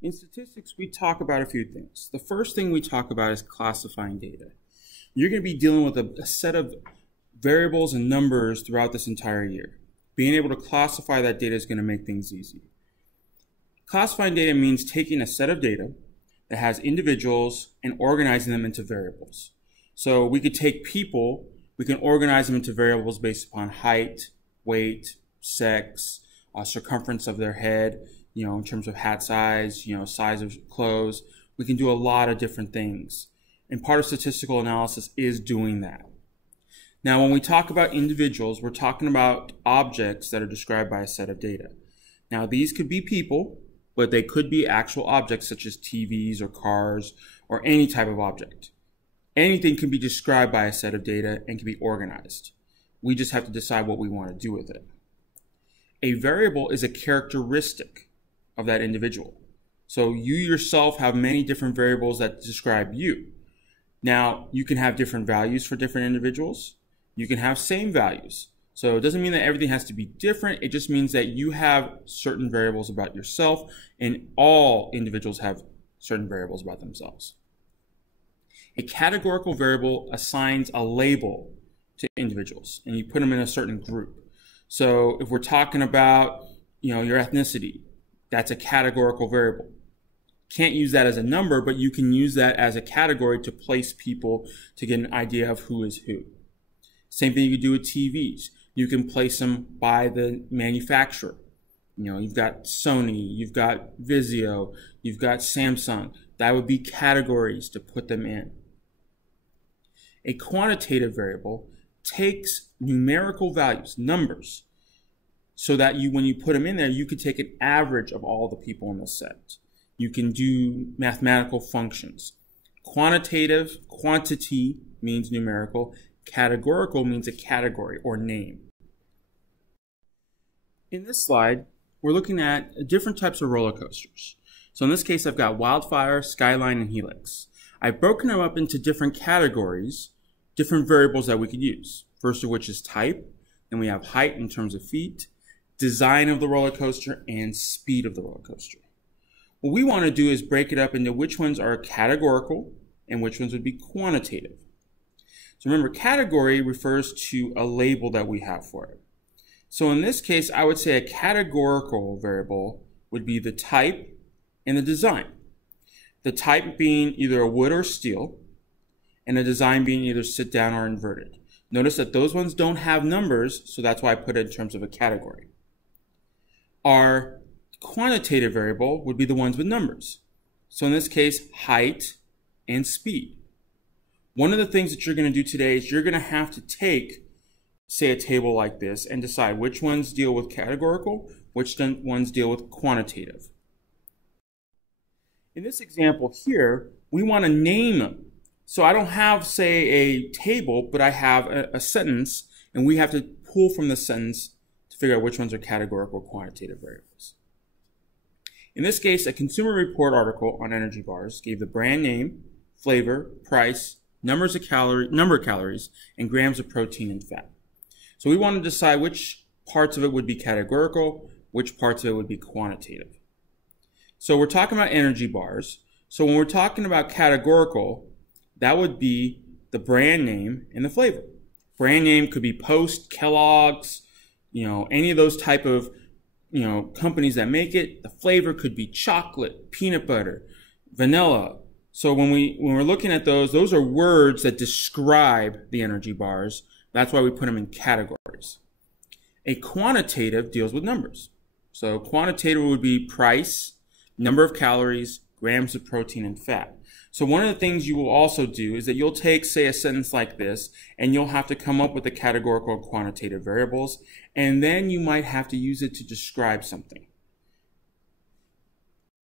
In statistics, we talk about a few things. The first thing we talk about is classifying data. You're going to be dealing with a set of variables and numbers throughout this entire year. Being able to classify that data is going to make things easy. Classifying data means taking a set of data that has individuals and organizing them into variables. So we could take people, we can organize them into variables based upon height, weight, sex, circumference of their head, in terms of hat size, size of clothes. We can do a lot of different things. And part of statistical analysis is doing that. Now, when we talk about individuals, we're talking about objects that are described by a set of data. Now, these could be people, but they could be actual objects such as TVs or cars or any type of object. Anything can be described by a set of data and can be organized. We just have to decide what we want to do with it. A variable is a characteristic of that individual. So you yourself have many different variables that describe you. Now, you can have different values for different individuals. You can have same values. So it doesn't mean that everything has to be different. It just means that you have certain variables about yourself, and all individuals have certain variables about themselves. A categorical variable assigns a label to individuals, and you put them in a certain group. So if we're talking about, your ethnicity, that's a categorical variable. Can't use that as a number, but you can use that as a category to place people to get an idea of who is who. Same thing you can do with TVs. You can place them by the manufacturer. You've got Sony, you've got Vizio, you've got Samsung. That would be categories to put them in. A quantitative variable takes numerical values, numbers, so that when you put them in there, you could take an average of all the people in the set. You can do mathematical functions. Quantitative, quantity means numerical. Categorical means a category or name. In this slide, we're looking at different types of roller coasters. So in this case, I've got Wildfire, Skyline, and Helix. I've broken them up into different categories, different variables that we could use. First of which is type, then we have height in terms of feet, design of the roller coaster, and speed of the roller coaster. What we want to do is break it up into which ones are categorical and which ones would be quantitative. So remember, category refers to a label that we have for it. So in this case, I would say a categorical variable would be the type and the design. The type being either a wood or steel, and the design being either sit down or inverted. Notice that those ones don't have numbers, so that's why I put it in terms of a category. Our quantitative variable would be the ones with numbers. So in this case, height and speed. One of the things that you're going to do today is you're going to have to take, say, a table like this and decide which ones deal with categorical, which ones deal with quantitative. In this example here, we want to name them. So I don't have, say, a table, but I have a sentence, and we have to pull from the sentence to figure out which ones are categorical or quantitative variables. In this case, a Consumer Report article on energy bars gave the brand name, flavor, price, number of calories, and grams of protein and fat. So we want to decide which parts of it would be categorical, which parts of it would be quantitative. So we're talking about energy bars. So when we're talking about categorical, that would be the brand name and the flavor. Brand name could be Post, Kellogg's, any of those type of, companies that make it. The flavor could be chocolate, peanut butter, vanilla. So when we're looking at those are words that describe the energy bars. That's why we put them in categories. A quantitative deals with numbers. So quantitative would be price, number of calories, grams of protein and fat. So one of the things you will also do is that you'll take, say, a sentence like this, and you'll have to come up with the categorical and quantitative variables, and then you might have to use it to describe something.